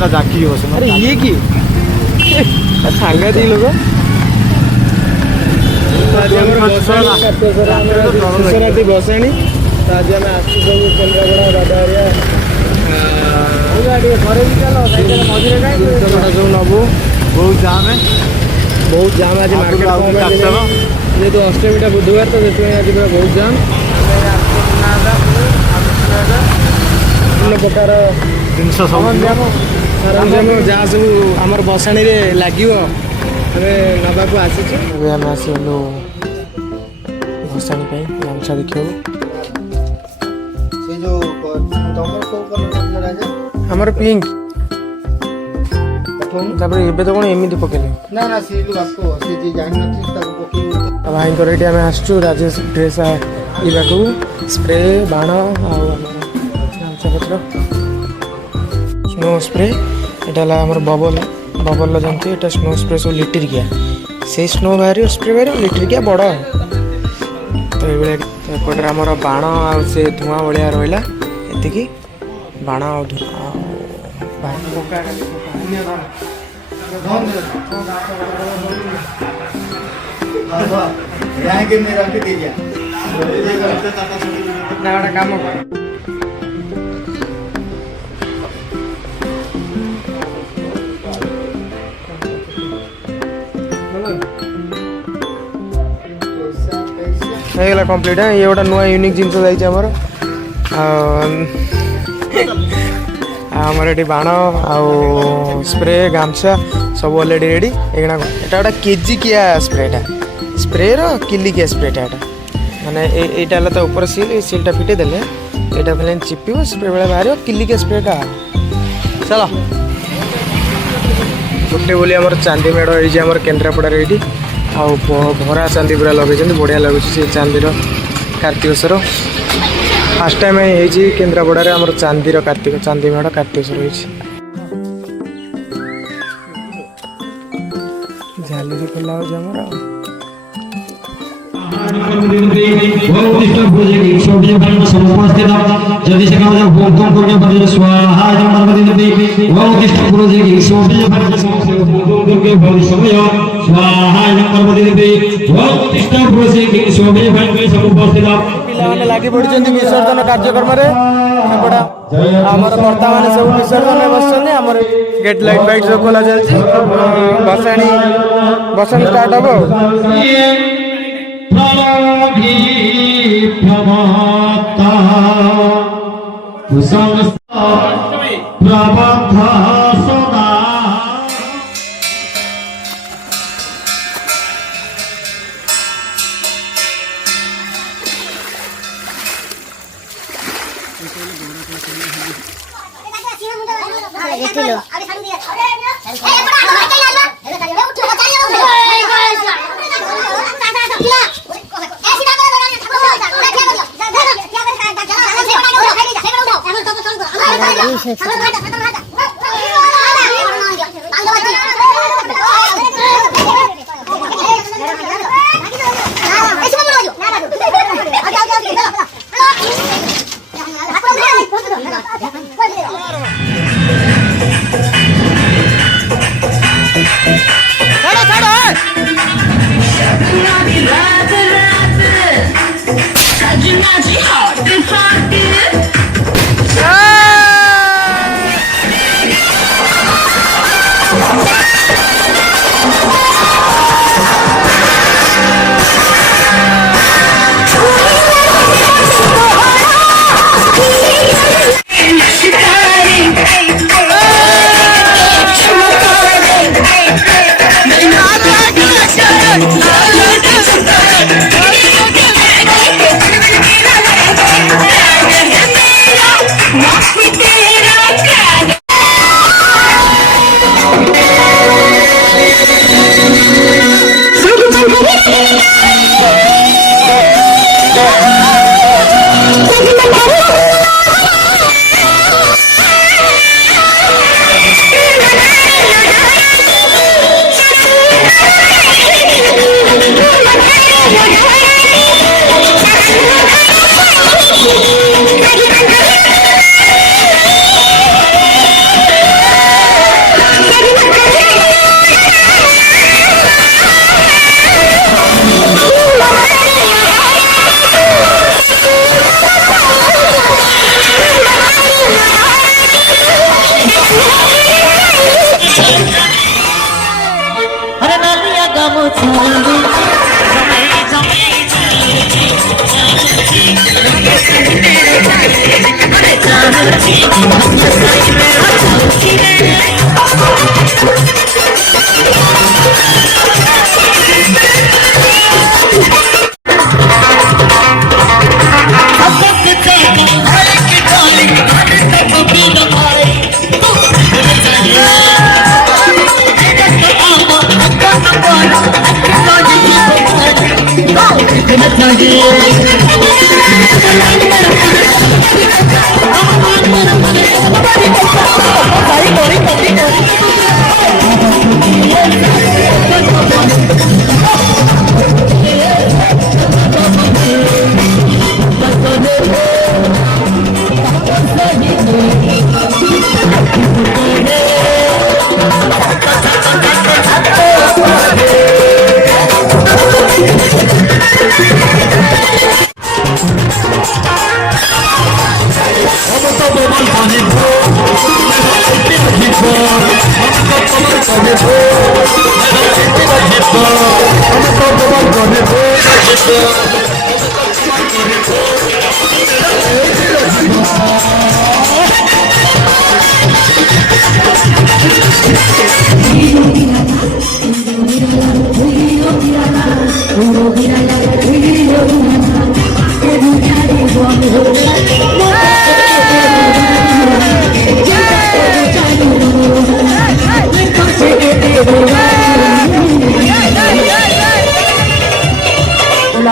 का जाकी बस। अरे ये की सांगा दी लोग बसाणी तो आज आम आसू सब केन्द्रापड़ा दादा सब नबू बहुत जाम है, बहुत जाम आज मार्केट जेहतु अष्टमी बुधवार तो से आज पूरा बहुत जाम विभिन्न प्रकार जिन सब सरंजाम जहाँ सब आमर बसाणी लगे नवाक आसी आम आसलु भसाणी गामछा देखा आमर पिंक एबे तो कौन एमती पकेले भाई ये आम आसचु राजेश ड्रेस इवाक स्प्रे बाण गामछा पत्र स्नो स्प्रे यहाँ आम बबल बबल जानते ये स्नो स्प्रे सब लिटर किया से स्नो बाहर स्प्रे बाहर लिटर किया बड़ तो ये एपटे आमर बाण आ से धुआं भाया रहा ये बाण आ काम ହେଇଗଲା କମ୍ପ୍ଲିଟ୍। ये गोटे नुआ यूनिक जिनस जाइए आमर ये बाण आउ स्प्रे गामछा सब अलरेडी रेडी एगना एटा गोटे केजी किया स्प्रेटा स्प्रे किलिकिया स्प्रेटा एटा माने एटा हला तो ऊपर सीलटा फिटे देले एटा पहले चिपिबो स्प्रे बेला बाहर किलिकिया स्प्रेटा चलो गोटे बोली आमर चांदी मेढ़ ये आमर केन्द्रापड़ा रेडी आउ भरा चांदी पूरा लगे बढ़िया लगुच से चांदीर कार्तिकेश्वर फास्ट टाइम है केन्द्रापड़ा आम चांदीर कार्तिक चांदी मेढ़ कार्तिकेश्वर झालुरी खोला हो पिलाने लगी पड़ी विसर्जन कार्यक्रम कर्ता मैंने सब विसर्जन बस गेट लाइट फाइट सब खोला चलती बसाणी बसन स्टार्ट हम अरे नालिया गामो चालू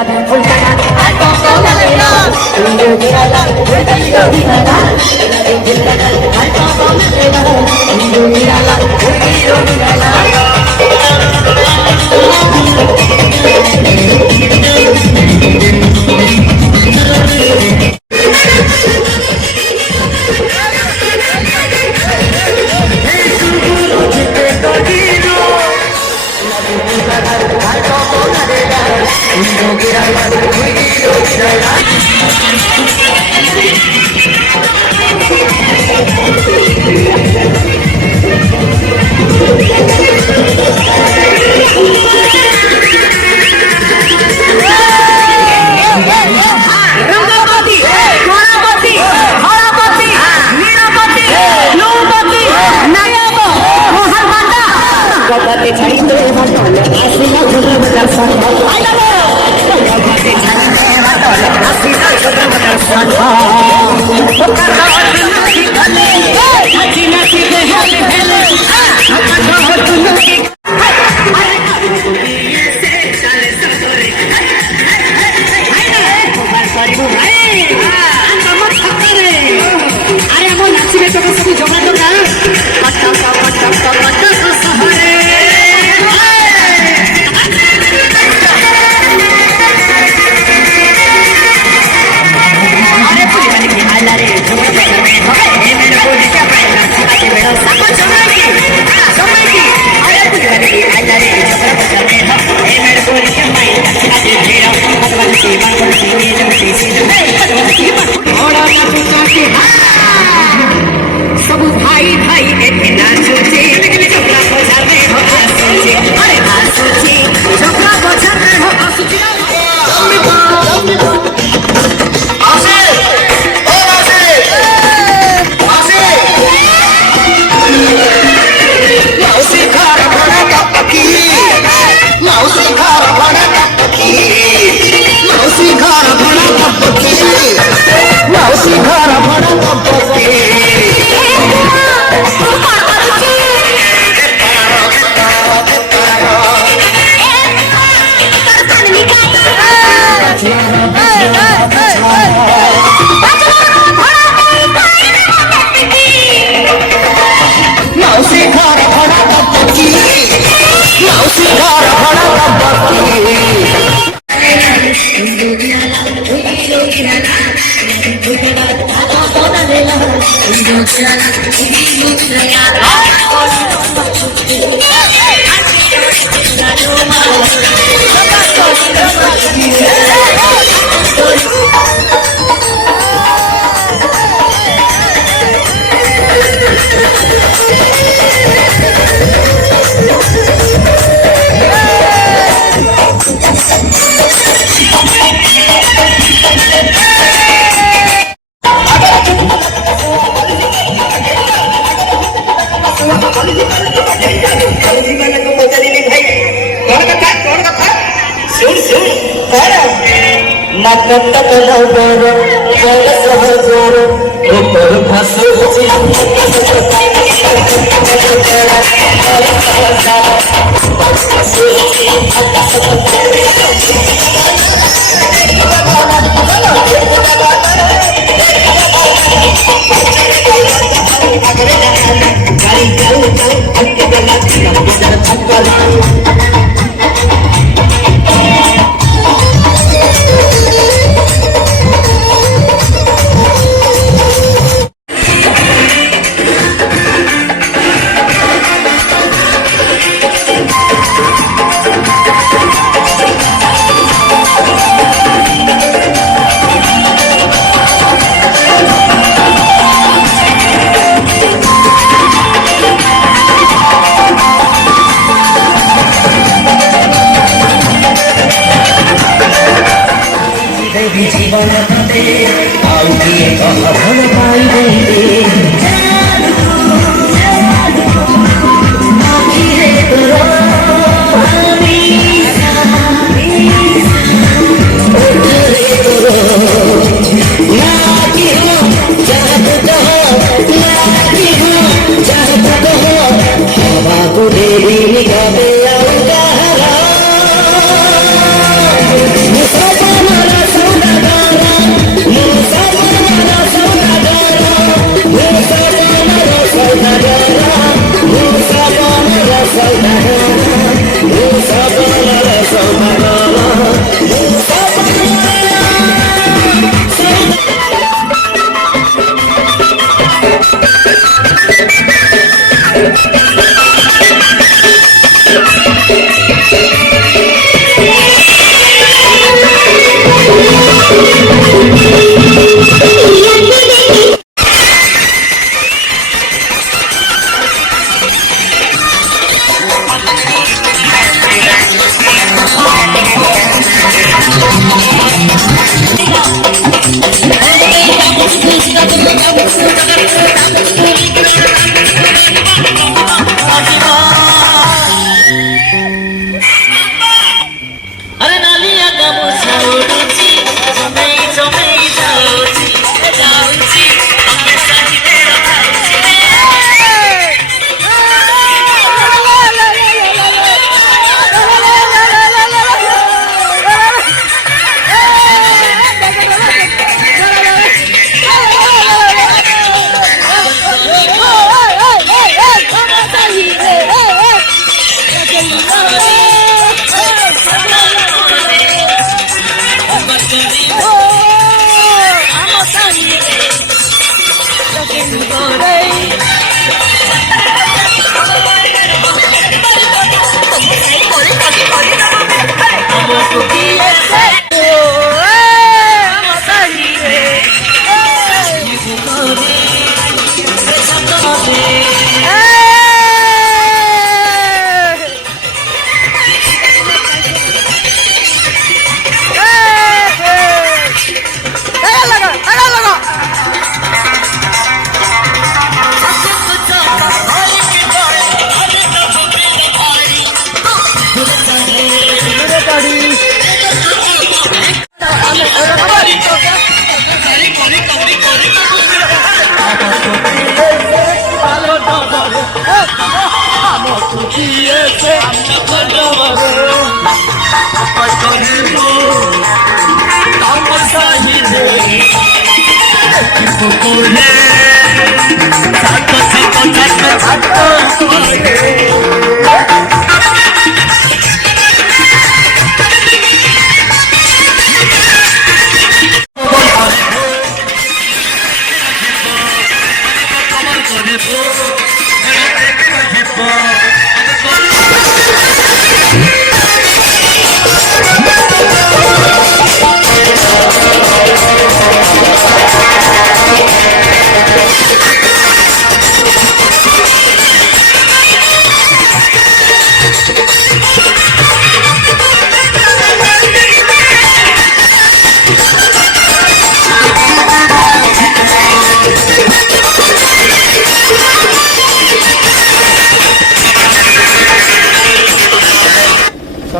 अरे জীবন হতে আউ দিয়ে কখন পাইবে আখিরে তোর আমি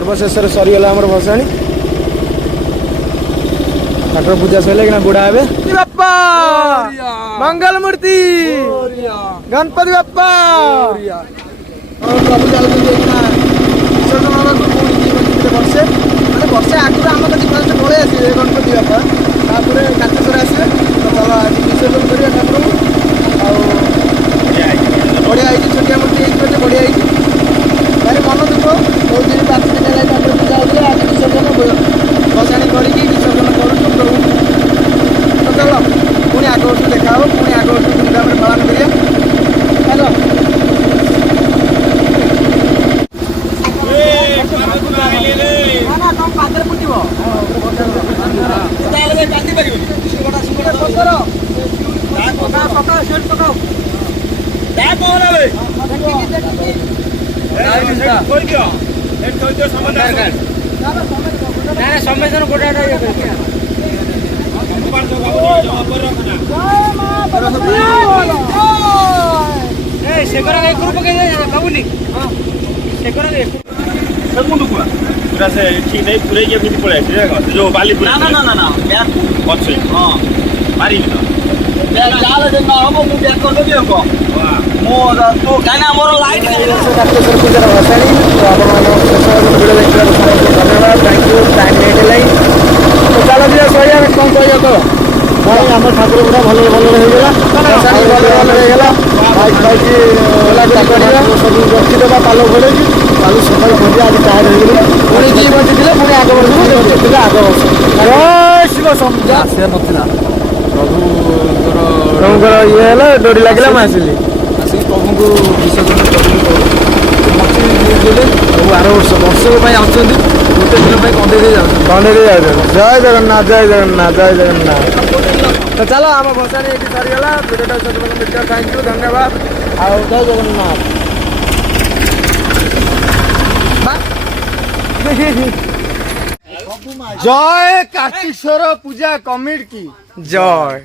ସର୍ବଶେଷରେ ସରିଗଲା ଆମର ଭସାଣି। ଠାକୁର ପୂଜା ସରିଲେ କିନା ବୁଡ଼ା ହେବେ। ବାପା ମଙ୍ଗଳ ମୂର୍ତ୍ତି ଗଣପତି ବାପା ପ୍ରଭୁ ଯାଉଛନ୍ତି ଏଇନା ବିସର୍ଜନ ହେବାକୁ। ପୁଣି ଯିବେ ବର୍ଷେ ମାନେ ବର୍ଷେ ଆଗରୁ ଆମ କତି ଫାଷ୍ଟ ପଳେଇ ଆସିବେ ଗଣପତି ବାପା, ତାପରେ କାର୍ତ୍ତିକେଶ୍ୱର ଆସିବେ। ତ ଚାଲ ଆଜି ବିସର୍ଜନ କରିବା ଠାକୁରଙ୍କୁ। ଆଉ ବଢ଼ିଆ ହେଇଛି, ଛୋଟିଆ ମୂର୍ତ୍ତି ହେଇଛି ବୋଲି ବଢ଼ିଆ ହେଇଛି। ଭାରି ମନ ଦୁଃଖ, ବହୁତ ଦିନ 5 ଦିନ ହେଲା ଠାକୁର ପୂଜା ହେଉଥିଲେ, ଆଜି ବିସର୍ଜନ ଭସାଣି କରିକି ବିସର୍ଜନ କରୁଛୁ ପ୍ରଭୁ। ତ ଚାଲ ପୁଣି ଆଗ ବର୍ଷ ଦେଖା ହେବ, ପୁଣି ଆଗ ବର୍ଷ ଧୁମଧାମରେ ପାଳନ କରିବା। ଚାଲ जो बाली पूरा ना ना ना ना अच्छे हाँ मारी तो जाल जे ना हो मु बैक कर देबी को मो तो काना मोर लाइट କାର୍ତ୍ତିକେଶ୍ୱର ପୂଜାର ଭସାଣି। ତ ଆପଣମାନଙ୍କ ଶେଷ ଭିଡ଼ିଓ ଦେଖିବାକୁ ସମସ୍ତଙ୍କୁ ଧନ୍ୟବାଦ। Thank you. ଟାଇମ୍ ନେଟ୍ ହେଲାଣି। ତ ଚାଲ ଯିବା ସରିଆ କ'ଣ କହିବା କହ? ଭାଇ ଆମ ଠାକୁର ପୁରା ଭଲରେ ହେଇଗଲା, ଭସାଣି ଭଲରେ ହେଇଗଲା। ବାଇକ୍ ଚଲାଚଲି କରିବା, ସବୁ ରଖିଦେବା ପାଲ ଘୋଡ଼େଇକି। କାଲି ସକାଳୁ ସନ୍ଧ୍ୟା ଆଜି ଟାୟାର୍ଡ ହେଇଗଲି। ପୁଣି ଯିଏ ବଞ୍ଚିଥିଲେ ପୁଣି ଆଗ ବର୍ଷକୁ ବଞ୍ଚିଥିଲେ ଆଗ ବର୍ଷ। ଶିବ ସମୁଦ୍ର ଆସିବା ନଥିଲା, ପ୍ରଭୁଙ୍କର ଇଏ ହେଲା, ଡୋରି ଲାଗିଲା ମୁଁ ଆସିଲି। ଆସିକି ପ୍ରଭୁଙ୍କୁ ବିସର୍ଜନ ବଞ୍ଚିଲେ ପ୍ରଭୁ ଆର ବର୍ଷକ ପାଇଁ ଆସୁଛନ୍ତି, ଗୋଟେ ଦିନ ପାଇଁ କଣ୍ଡେଇ ଦେଇ ଯାଉଛନ୍ତି। ଜୟ ଜଗନ୍ନାଥ, ଜୟ ଜଗନ୍ନାଥ, ଜୟ ଜଗନ୍ନାଥ। ତ ଚାଲ ଆମ ଭସାଣି ଏଠି ସରିଗଲା। ଭିଡ଼ିଓଟା ସର୍ବପ୍ରଥମ ଦେଖିବା ଥ୍ୟାଙ୍କ ୟୁ, ଧନ୍ୟବାଦ। ଆଉ ଜୟ ଜଗନ୍ନାଥ। জয় কার্তিকেশ্বর পূজা কমিটি কি জয়।